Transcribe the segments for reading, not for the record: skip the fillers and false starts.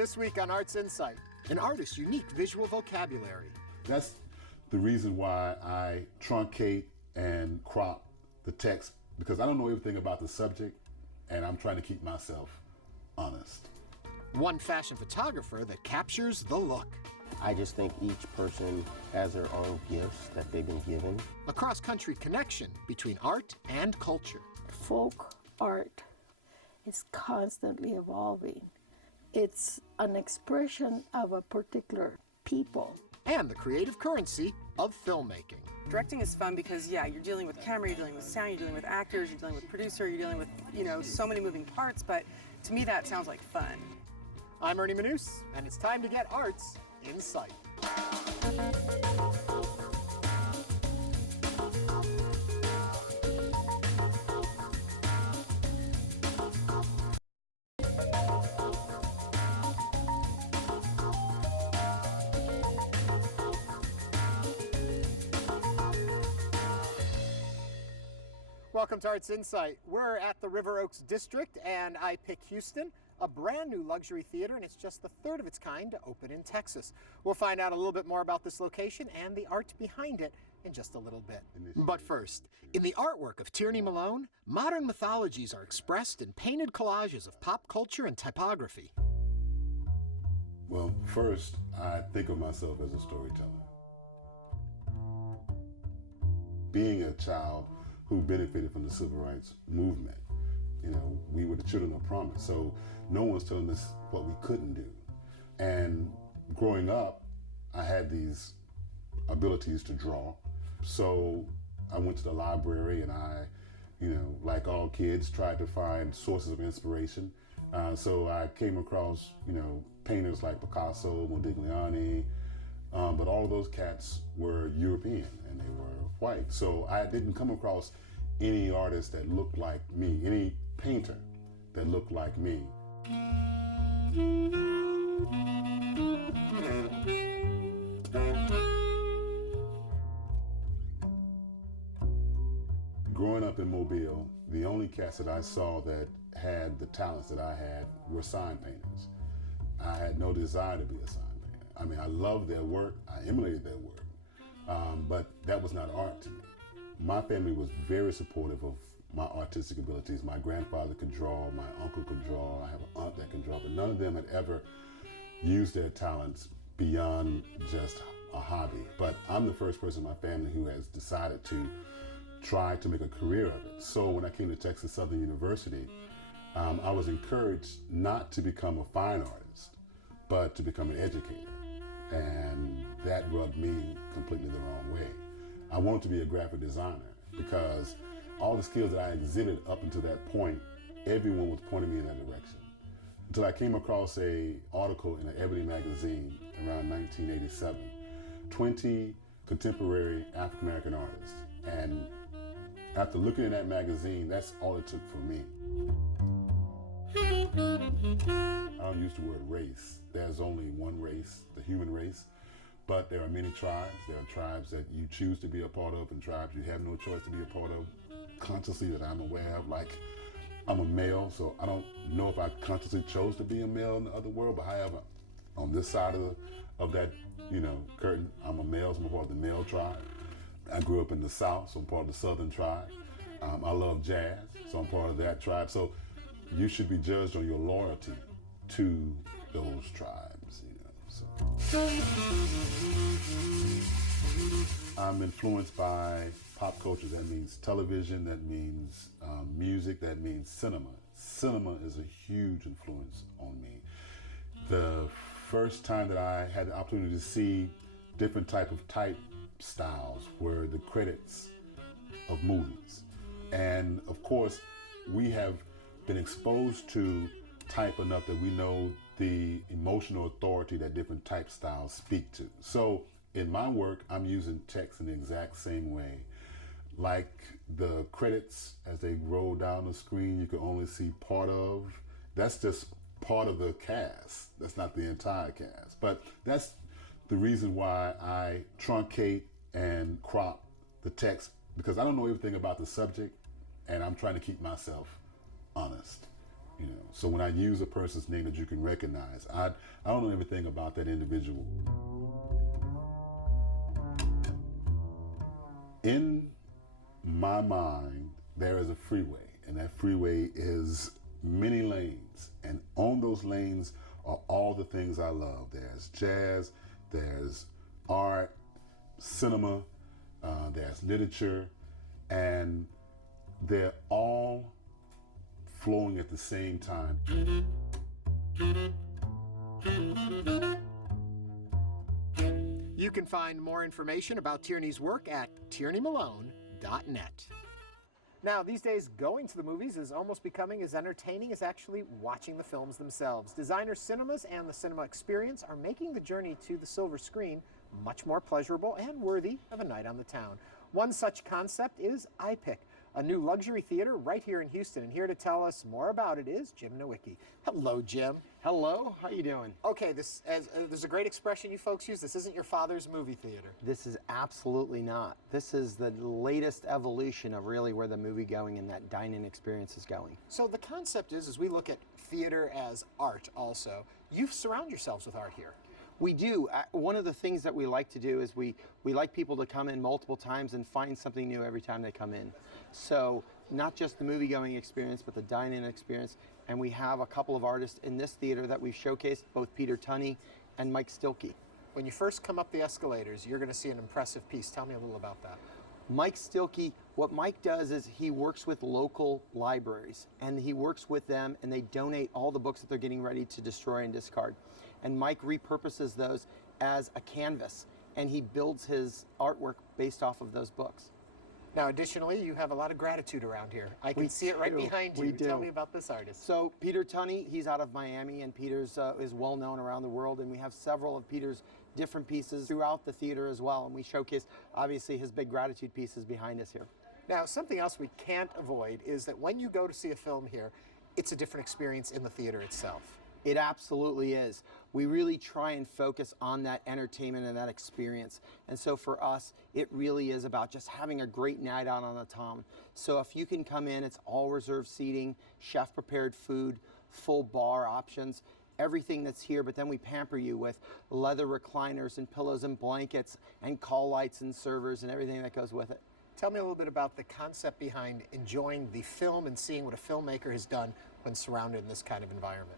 This week on Arts InSight, an artist's unique visual vocabulary. That's the reason why I truncate and crop the text, because I don't know everything about the subject, and I'm trying to keep myself honest. One fashion photographer that captures the look. I just think each person has their own gifts that they've been given. A cross-country connection between art and culture. Folk art is constantly evolving. It's an expression of a particular people. And the creative currency of filmmaking. Directing is fun because, yeah, you're dealing with camera, you're dealing with sound, you're dealing with actors, you're dealing with producer, you're dealing with, so many moving parts, but to me that sounds like fun. I'm Ernie Manous, and it's time to get Arts InSight. Welcome to Arts InSight. We're at the River Oaks District and iPic Houston, a brand new luxury theater, and it's just the third of its kind to open in Texas. We'll find out a little bit more about this location and the art behind it in just a little bit. But first, in the artwork of Tierney Malone, modern mythologies are expressed in painted collages of pop culture and typography. Well, first, I think of myself as a storyteller. Being a child who benefited from the civil rights movement, we were the children of promise, so no one's telling us what we couldn't do. And growing up, I had these abilities to draw. So I went to the library and I, like all kids, tried to find sources of inspiration. So I came across, painters like Picasso, Modigliani, but all of those cats were European and they were white. So I didn't come across any artist that looked like me, any painter that looked like me. Growing up in Mobile, the only cats that I saw that had the talents that I had were sign painters. I had no desire to be a sign painter. I mean, I loved their work, I emulated their work, but that was not art to me. My family was very supportive of my artistic abilities. My grandfather could draw, my uncle could draw, I have an aunt that can draw, but none of them had ever used their talents beyond just a hobby. But I'm the first person in my family who has decided to try to make a career of it. So when I came to Texas Southern University, I was encouraged not to become a fine artist, but to become an educator. And that rubbed me completely the wrong way. I wanted to be a graphic designer because all the skills that I exhibited up until that point, everyone was pointing me in that direction. Until I came across an article in an Ebony magazine around 1987, 20 contemporary African-American artists. And after looking at that magazine, that's all it took for me. I don't use the word race. There's only one race, the human race. But there are many tribes. There are tribes that you choose to be a part of and tribes you have no choice to be a part of consciously that I'm aware of. Like, I'm a male, so I don't know if I consciously chose to be a male in the other world, but however, on this side of that, curtain, I'm a male, so I'm a part of the male tribe. I grew up in the South, so I'm part of the Southern tribe. I love jazz, so I'm part of that tribe. So you should be judged on your loyalty to those tribes, So I'm influenced by pop culture. That means television, that means music, that means cinema. Cinema is a huge influence on me. The first time that I had the opportunity to see different type styles were the credits of movies. And of course, we have been exposed to type enough that we know the emotional authority that different type styles speak to. So in my work, I'm using text in the exact same way. Like the credits, as they roll down the screen, you can only see part of. That's just part of the cast. That's not the entire cast. But that's the reason why I truncate and crop the text, because I don't know everything about the subject, and I'm trying to keep myself honest. You know, so when I use a person's name that you can recognize, I don't know everything about that individual. In my mind, there is a freeway, and that freeway is many lanes, and on those lanes are all the things I love. There's jazz, there's art, cinema, there's literature, and they're all flowing at the same time. You can find more information about Tierney's work at tierneymalone.net. Now, these days, going to the movies is almost becoming as entertaining as actually watching the films themselves. Designer cinemas and the cinema experience are making the journey to the silver screen much more pleasurable and worthy of a night on the town. One such concept is iPic, a new luxury theater right here in Houston. And here to tell us more about it is Jim Nowicki. Hello, Jim. Hello, how you doing? Okay, there's a great expression you folks use. This isn't your father's movie theater. This is absolutely not. This is the latest evolution of really where the movie going and that dine-in experience is going. So the concept is, as we look at theater as art also, you surround yourselves with art here. We do. One of the things that we like to do is we like people to come in multiple times and find something new every time they come in. So not just the movie-going experience, but the dine-in experience. And we have a couple of artists in this theater that we've showcased, both Peter Tierney and Mike Stilkey. When you first come up the escalators, you're going to see an impressive piece. Tell me a little about that. Mike Stilkey, what Mike does is he works with local libraries, and he works with them, and they donate all the books that they're getting ready to destroy and discard. And Mike repurposes those as a canvas, and he builds his artwork based off of those books. Now, additionally, you have a lot of gratitude around here. I can see it right behind you. We do. Tell me about this artist. So Peter Tierney, he's out of Miami, and Peter's is well known around the world, and we have several of Peter's different pieces throughout the theater as well, and we showcase obviously his big gratitude pieces behind us here. Now, something else we can't avoid is that when you go to see a film here, it's a different experience in the theater itself. It absolutely is. We really try and focus on that entertainment and that experience. And so for us, it really is about just having a great night out on the town. So if you can come in, it's all reserved seating, chef prepared food, full bar options, everything that's here, but then we pamper you with leather recliners and pillows and blankets and call lights and servers and everything that goes with it. Tell me a little bit about the concept behind enjoying the film and seeing what a filmmaker has done when surrounded in this kind of environment.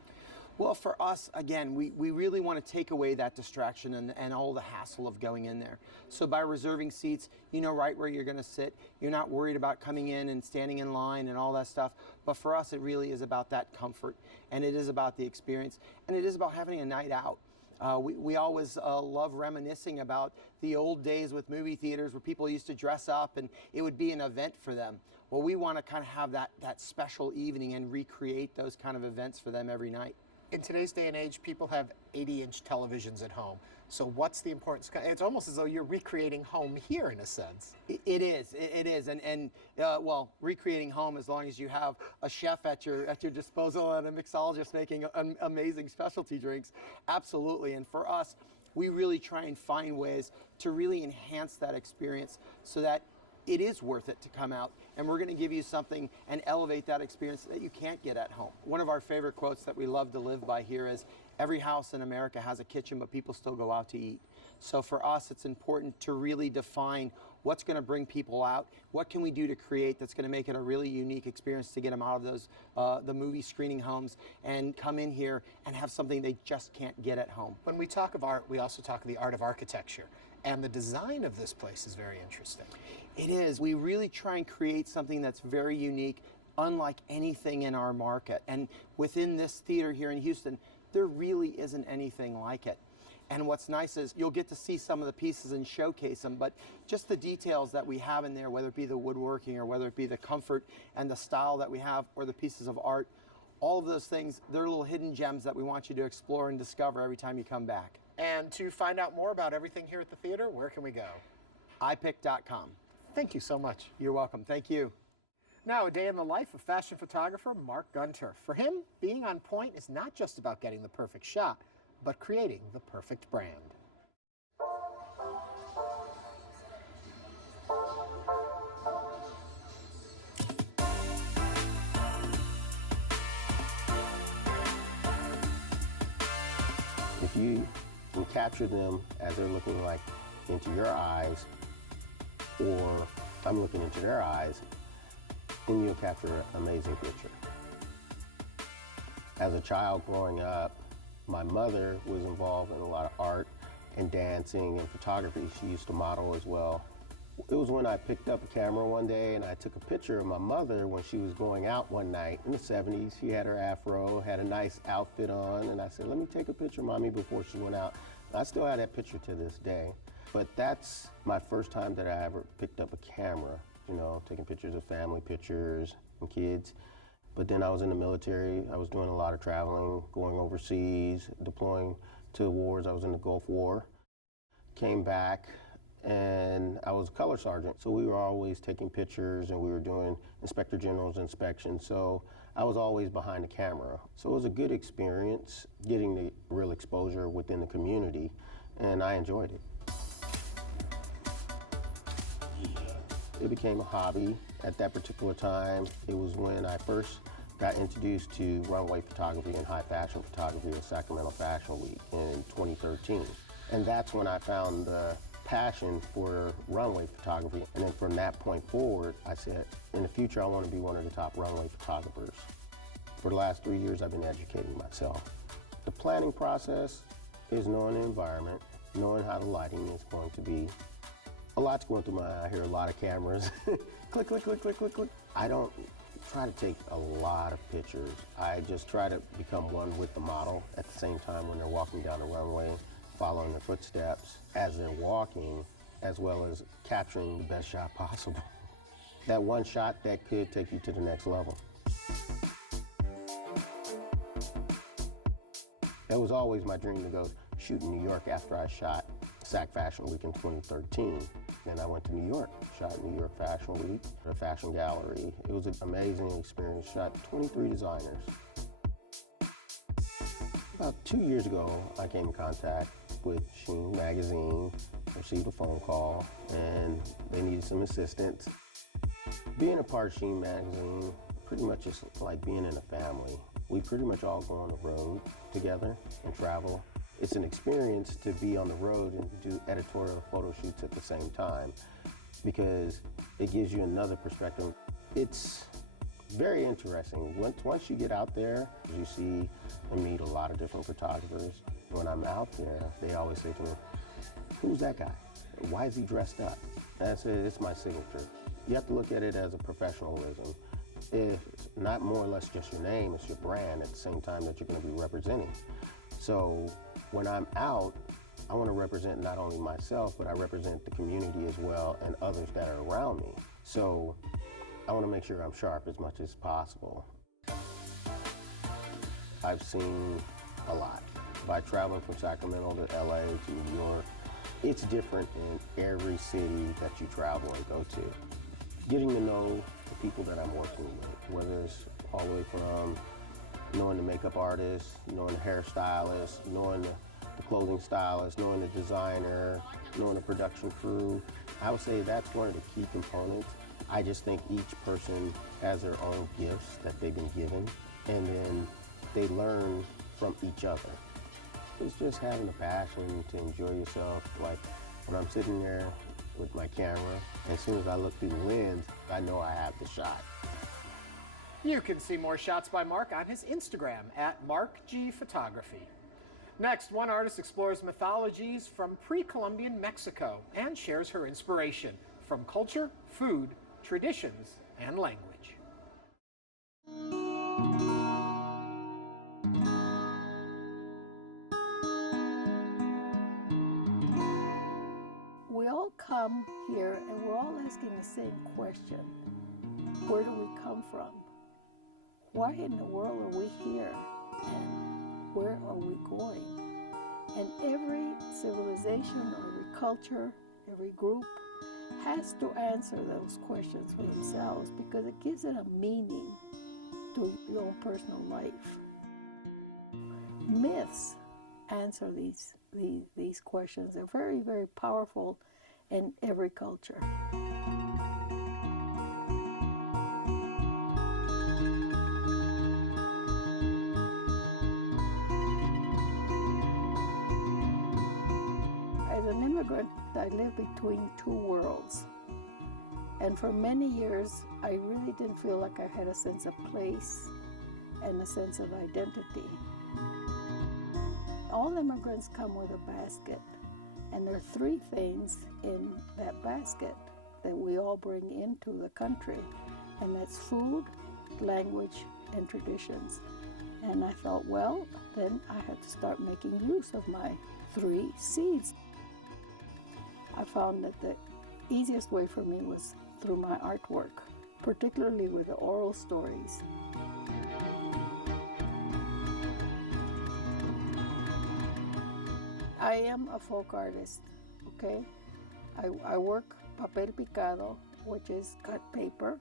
Well, for us, again, we really want to take away that distraction and all the hassle of going in there. So by reserving seats, you know right where you're going to sit. You're not worried about coming in and standing in line and all that stuff. But for us, it really is about that comfort, and it is about the experience, and it is about having a night out. We always love reminiscing about the old days with movie theaters where people used to dress up and it would be an event for them. Well, we want to kind of have that special evening and recreate those kind of events for them every night. In today's day and age, people have 80-inch televisions at home. So what's the importance? It's almost as though you're recreating home here in a sense. It is. And well, recreating home as long as you have a chef at your disposal and a mixologist making amazing specialty drinks. Absolutely. And for us, we really try and find ways to really enhance that experience so that it is worth it to come out, and we're going to give you something and elevate that experience that you can't get at home. One of our favorite quotes that we love to live by here is, every house in America has a kitchen, but people still go out to eat. So for us, it's important to really define what's going to bring people out, what can we do to create that's going to make it a really unique experience to get them out of those the movie screening homes and come in here and have something they just can't get at home. When we talk of art, we also talk of the art of architecture. And the design of this place is very interesting. It is. We really try and create something that's very unique, unlike anything in our market. And within this theater here in Houston, there really isn't anything like it. And what's nice is you'll get to see some of the pieces and showcase them, but just the details that we have in there, whether it be the woodworking or whether it be the comfort and the style that we have or the pieces of art, all of those things, they're little hidden gems that we want you to explore and discover every time you come back. And to find out more about everything here at the theater, where can we go? iPic.com. Thank you so much. You're welcome. Thank you. Now, a day in the life of fashion photographer Mark Gunter. For him, being on point is not just about getting the perfect shot, but creating the perfect brand. you can capture them as they're looking like into your eyes, or I'm looking into their eyes, then you'll capture an amazing picture. As a child growing up, my mother was involved in a lot of art and dancing and photography. She used to model as well. It was when I picked up a camera one day and I took a picture of my mother when she was going out one night in the 70s. She had her afro, had a nice outfit on, and I said, let me take a picture of Mommy before she went out. I still have that picture to this day. But that's my first time that I ever picked up a camera, you know, taking pictures of family pictures and kids. But then I was in the military. I was doing a lot of traveling, going overseas, deploying to wars. I was in the Gulf War. Came back, and I was a color sergeant. So we were always taking pictures, and we were doing Inspector General's inspections. So I was always behind the camera. So it was a good experience, getting the real exposure within the community, and I enjoyed it. It became a hobby at that particular time. It was when I first got introduced to runway photography and high fashion photography at Sacramento Fashion Week in 2013. And that's when I found the passion for runway photography. And then from that point forward, I said, in the future, I want to be one of the top runway photographers. For the last 3 years, I've been educating myself. The planning process is knowing the environment, knowing how the lighting is going to be. A lot's going through my eye. I hear a lot of cameras. Click, click, click, click, click, click. I don't try to take a lot of pictures. I just try to become one with the model at the same time when they're walking down the runway, following their footsteps as they're walking, as well as capturing the best shot possible. That one shot that could take you to the next level. It was always my dream to go shoot in New York after I shot Sac Fashion Week in 2013. Then I went to New York, shot New York Fashion Week, a fashion gallery. It was an amazing experience, shot 23 designers. About 2 years ago, I came in contact with Sheen Magazine, received a phone call, and they needed some assistance. Being a part of Sheen Magazine, pretty much is like being in a family. We pretty much all go on the road together and travel. It's an experience to be on the road and do editorial photo shoots at the same time because it gives you another perspective. It's very interesting. Once you get out there, you see and meet a lot of different photographers. When I'm out there, they always say to me, who's that guy? Why is he dressed up? That's it, it's my signature. You have to look at it as a professionalism. It's not more or less just your name, it's your brand at the same time that you're going to be representing. So when I'm out, I want to represent not only myself, but I represent the community as well and others that are around me. So I want to make sure I'm sharp as much as possible. I've seen a lot. By traveling from Sacramento to LA to New York, it's different in every city that you travel and go to. Getting to know the people that I'm working with, whether it's all the way from knowing the makeup artist, knowing the hairstylist, knowing the clothing stylist, knowing the designer, knowing the production crew. I would say that's one of the key components. I just think each person has their own gifts that they've been given, and then they learn from each other. It's just having a passion to enjoy yourself. Like when I'm sitting there with my camera, and as soon as I look through the lens, I know I have the shot. You can see more shots by Mark on his Instagram at MarkGPhotography. Next, one artist explores mythologies from pre-Columbian Mexico and shares her inspiration from culture, food, traditions, and language. We all come here and we're all asking the same question. Where do we come from? Why in the world are we here? And where are we going? And every civilization or every culture, every group has to answer those questions for themselves because it gives it a meaning to your own personal life. Myths answer these questions. They're very, very powerful in every culture. immigrant, I lived between two worlds. And for many years, I really didn't feel like I had a sense of place and a sense of identity. All immigrants come with a basket, and there are three things in that basket that we all bring into the country, and that's food, language, and traditions. And I thought, well, then I had to start making use of my 3 C's. I found that the easiest way for me was through my artwork, particularly with the oral stories. I am a folk artist, okay? I work papel picado, which is cut paper,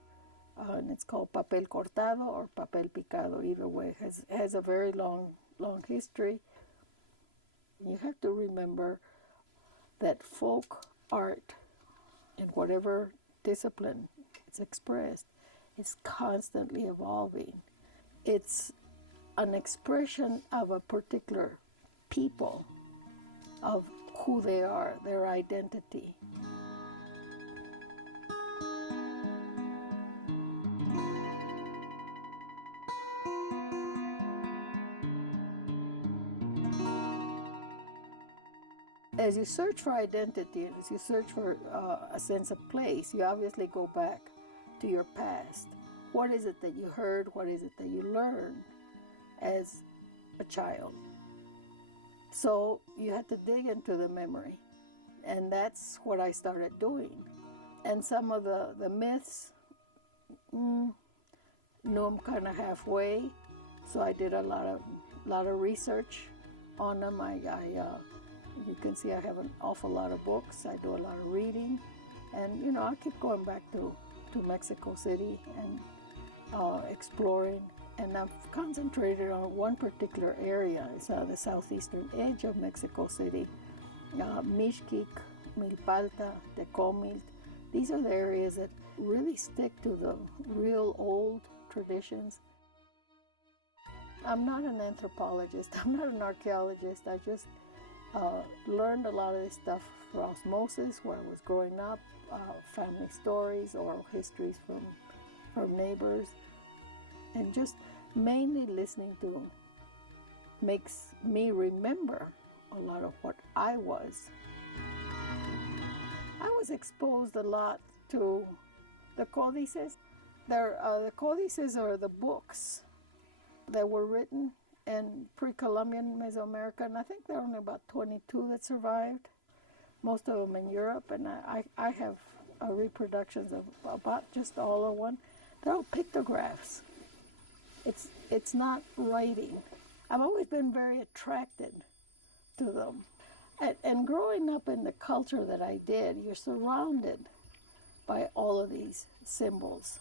and it's called papel cortado or papel picado. Either way, it has a very long history. You have to remember that folk art, in whatever discipline it's expressed, is constantly evolving. It's an expression of a particular people, of who they are, their identity. As you search for identity, as you search for a sense of place, you obviously go back to your past. What is it that you heard? What is it that you learned as a child? So you had to dig into the memory, and that's what I started doing. And some of the myths, knew them kind of halfway, so I did a lot of research on them. You can see I have an awful lot of books. I do a lot of reading, and I keep going back to Mexico City and exploring. And I've concentrated on one particular area. It's the southeastern edge of Mexico City. Mixquic, Milpalta, Tecomilt. These are the areas that really stick to the real old traditions. I'm not an anthropologist. I'm not an archaeologist. I just learned a lot of this stuff for osmosis where I was growing up, family stories, oral histories from neighbors, and just mainly listening to makes me remember a lot of what I was. I was exposed a lot to the códices. The códices are the books that were written in pre-Columbian Mesoamerica, and I think there are only about 22 that survived, most of them in Europe, and I have reproductions of about just all of one. They're all pictographs. It's not writing. I've always been very attracted to them. And growing up in the culture that I did, you're surrounded by all of these symbols.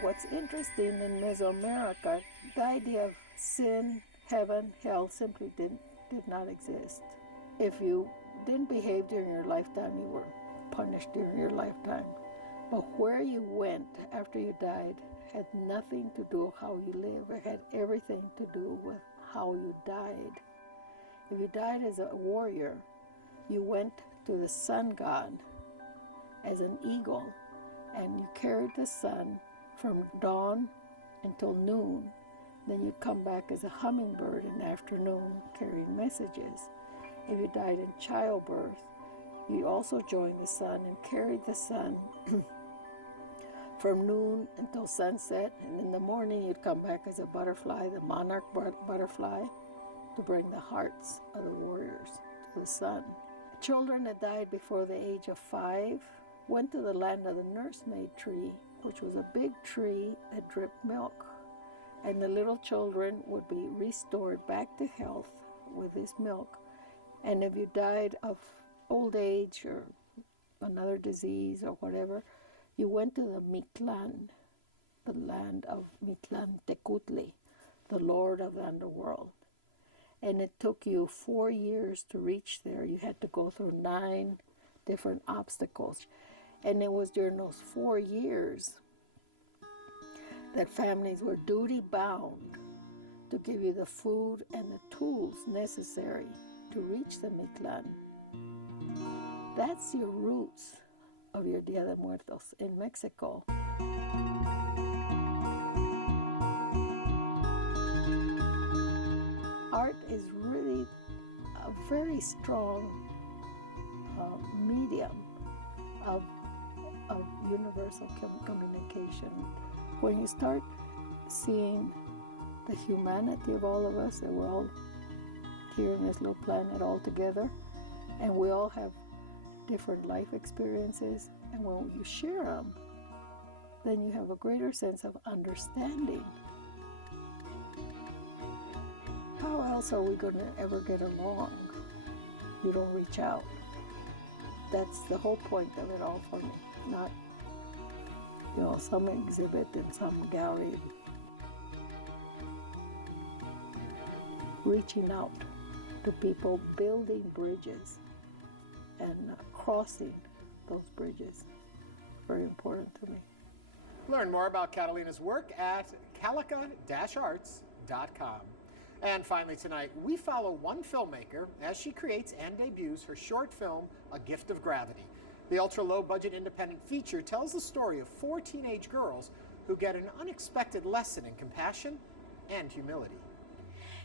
What's interesting in Mesoamerica, the idea of sin, heaven, hell simply did not exist. If you didn't behave during your lifetime, you were punished during your lifetime. But where you went after you died had nothing to do with how you live. It had everything to do with how you died. If you died as a warrior, you went to the sun god as an eagle, and you carried the sun from dawn until noon. Then you'd come back as a hummingbird in the afternoon carrying messages. If you died in childbirth, you also joined the sun and carried the sun from noon until sunset, and in the morning you'd come back as a butterfly, the monarch butterfly, to bring the hearts of the warriors to the sun. Children that died before the age of 5 went to the land of the nursemaid tree, which was a big tree that dripped milk. And the little children would be restored back to health with this milk. And if you died of old age or another disease or whatever, you went to the Mictlan, the land of Mictlan Tecutli, the lord of the underworld. And it took you 4 years to reach there. You had to go through 9 different obstacles. And it was during those 4 years that families were duty bound to give you the food and the tools necessary to reach the Mictlan. That's your roots of your Dia de Muertos in Mexico. Art is really a very strong medium of universal communication. When you start seeing the humanity of all of us, that we're all here in this little planet all together, and we all have different life experiences, and when you share them, then you have a greater sense of understanding. How else are we going to ever get along? You don't reach out. That's the whole point of it all for me, not, some exhibit in some gallery. Reaching out to people, building bridges, and crossing those bridges. Very important to me. Learn more about Catalina's work at calica-arts.com. And finally tonight, we follow one filmmaker as she creates and debuts her short film, A Gift of Gravity. The ultra-low-budget independent feature tells the story of 4 teenage girls who get an unexpected lesson in compassion and humility.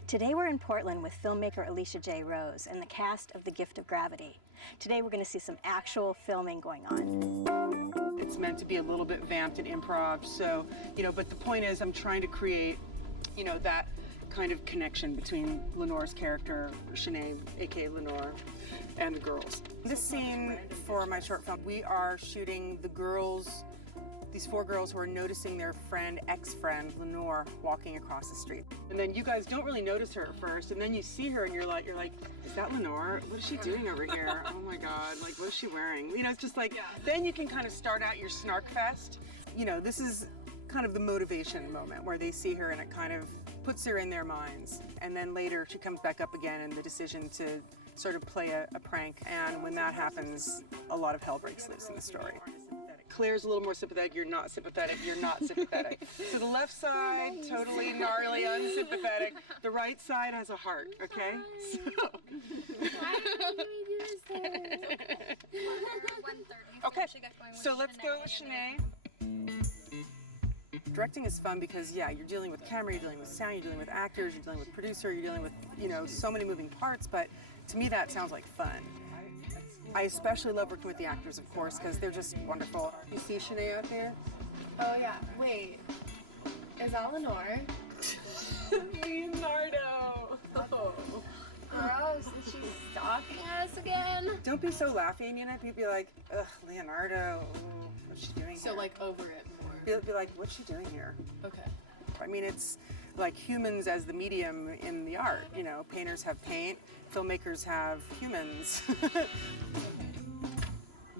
Today we're in Portland with filmmaker Alicia J. Rose and the cast of The Gift of Gravity. Today we're going to see some actual filming going on. It's meant to be a little bit vamped and improv, so, but the point is I'm trying to create, that kind of connection between Lenore's character, Shanae, aka Lenore, and the girls. This scene for my short film, we are shooting the girls, these 4 girls who are noticing their ex-friend, Lenore, walking across the street. And then you guys don't really notice her at first, and then you see her and you're like, is that Lenore? What is she doing over here? Oh my God, what is she wearing? It's just then you can kind of start out your snark fest. This is kind of the motivation moment where they see her and it kind of puts her in their minds. And then later she comes back up again and the decision to sort of play a prank. And when that happens, a lot of hell breaks loose in the story. Claire's a little more sympathetic, you're not sympathetic, you're not sympathetic. So the left side, totally gnarly, unsympathetic. The right side has a heart, okay? So. Why did we do this? Okay, so let's go with Shanae. Directing is fun because, you're dealing with camera, you're dealing with sound, you're dealing with actors, you're dealing with producer, you're dealing with, so many moving parts, but to me that sounds like fun. I especially love working with the actors, of course, because they're just wonderful. You see Shanae out there? Oh yeah, wait. Is that Lenore? Leonardo! Oh. Gross, is she stalking us again? Don't be so laughing, You'd be like, ugh, Leonardo, what's she doing here? over it more. Be like, what's she doing here? Okay. I mean, it's like humans as the medium in the art. Painters have paint, filmmakers have humans.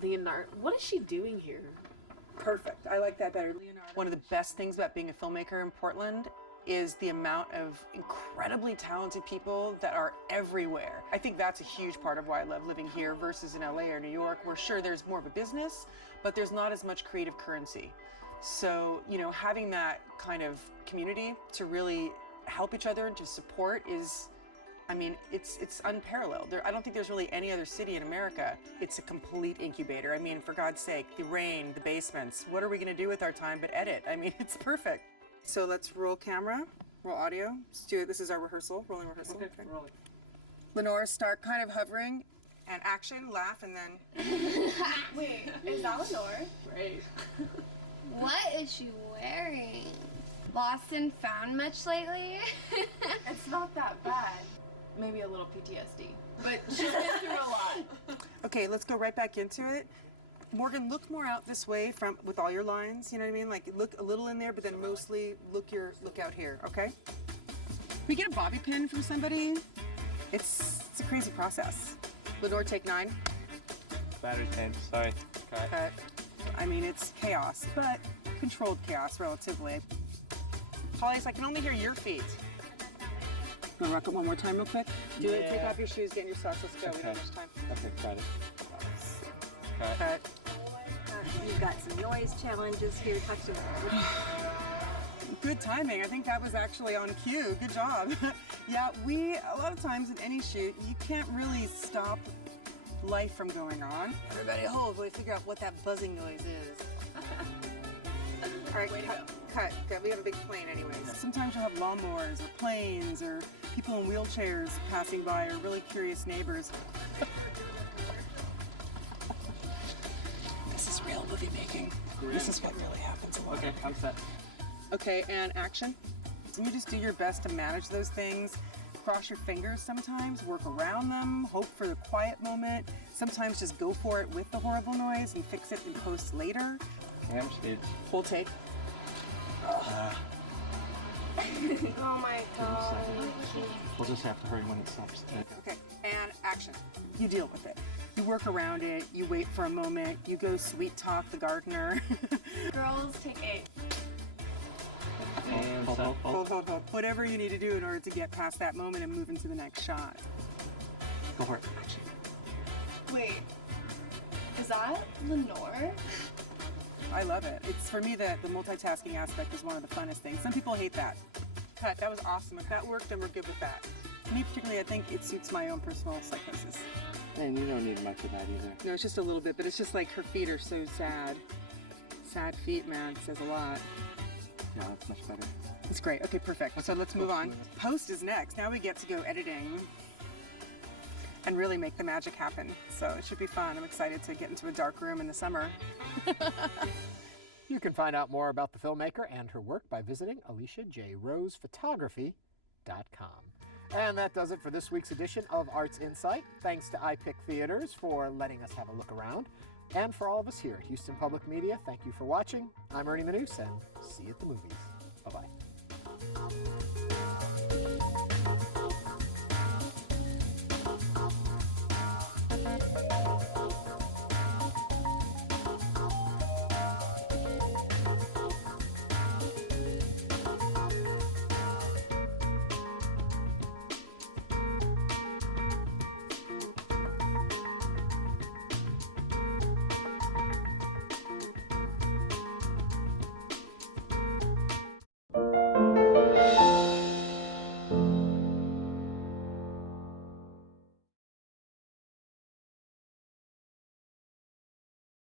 Leonardo, what is she doing here? Perfect. I like that better. One of the best things about being a filmmaker in Portland is the amount of incredibly talented people that are everywhere. I think that's a huge part of why I love living here versus in LA or New York, where sure, there's more of a business, but there's not as much creative currency. So, having that kind of community to really help each other and to support is, it's unparalleled. I don't think there's really any other city in America. It's a complete incubator. For God's sake, the rain, the basements, what are we gonna do with our time but edit? It's perfect. So let's roll camera, roll audio. Let's do it. This is our rehearsal, rolling rehearsal. Okay. Rolling. Lenore, start kind of hovering, and action, laugh, and then... Wait, is that Lenore? Right. What is she wearing? Lost and found much lately? It's not that bad. Maybe a little PTSD. But she's been through a lot. Okay, let's go right back into it. Morgan, look more out this way with all your lines, you know what I mean? Look a little in there, but then mostly look out here, okay? We get a bobby pin from somebody. It's It's a crazy process. Lenore, take 9. Battery change, sorry. Cut. Cut. I mean, it's chaos, but controlled chaos, relatively. Hollis, I can only hear your feet. You want to rock it one more time real quick? Do it. Take off your shoes, get in your socks. Let's go. We don't have much time. Okay, got it. Cut. You've got some noise challenges here. Talk to me. Good timing. I think that was actually on cue. Good job. Yeah, a lot of times in any shoot, you can't really stop life from going on. Everybody hold while we figure out what that buzzing noise is. All right, cut. Good. We have a big plane anyways. Sometimes you'll have lawnmowers or planes or people in wheelchairs passing by or really curious neighbors. This is real movie making. This is what really happens a lot. Okay, I'm set. Okay, and action. You just do your best to manage those things. Cross your fingers sometimes, work around them, hope for the quiet moment. Sometimes just go for it with the horrible noise and fix it in post later. Camera speed. Whole take. Oh my god. We'll just have to hurry when it stops. Okay, and action. You deal with it. You work around it, you wait for a moment, you go sweet talk the gardener. Girls, take 8. And Hold. Whatever you need to do in order to get past that moment and move into the next shot. Go for it. Wait, is that Lenore? I love it. It's, for me, the multitasking aspect is one of the funnest things. Some people hate that. Cut, that was awesome. If that worked, then we're good with that. Me particularly, I think it suits my own personal psychosis. And you don't need much of that either. No, it's just a little bit, but it's just like her feet are so sad. Sad feet, man, it says a lot. Yeah, that's much better. It's great. Okay, perfect. So let's move on. Post is next. Now we get to go editing and really make the magic happen. So it should be fun. I'm excited to get into a dark room in the summer. You can find out more about the filmmaker and her work by visiting AliciaJRosePhotography.com. And that does it for this week's edition of Arts Insight. Thanks to iPic Theaters for letting us have a look around. And for all of us here at Houston Public Media, thank you for watching. I'm Ernie Manous, and see you at the movies. Bye-bye.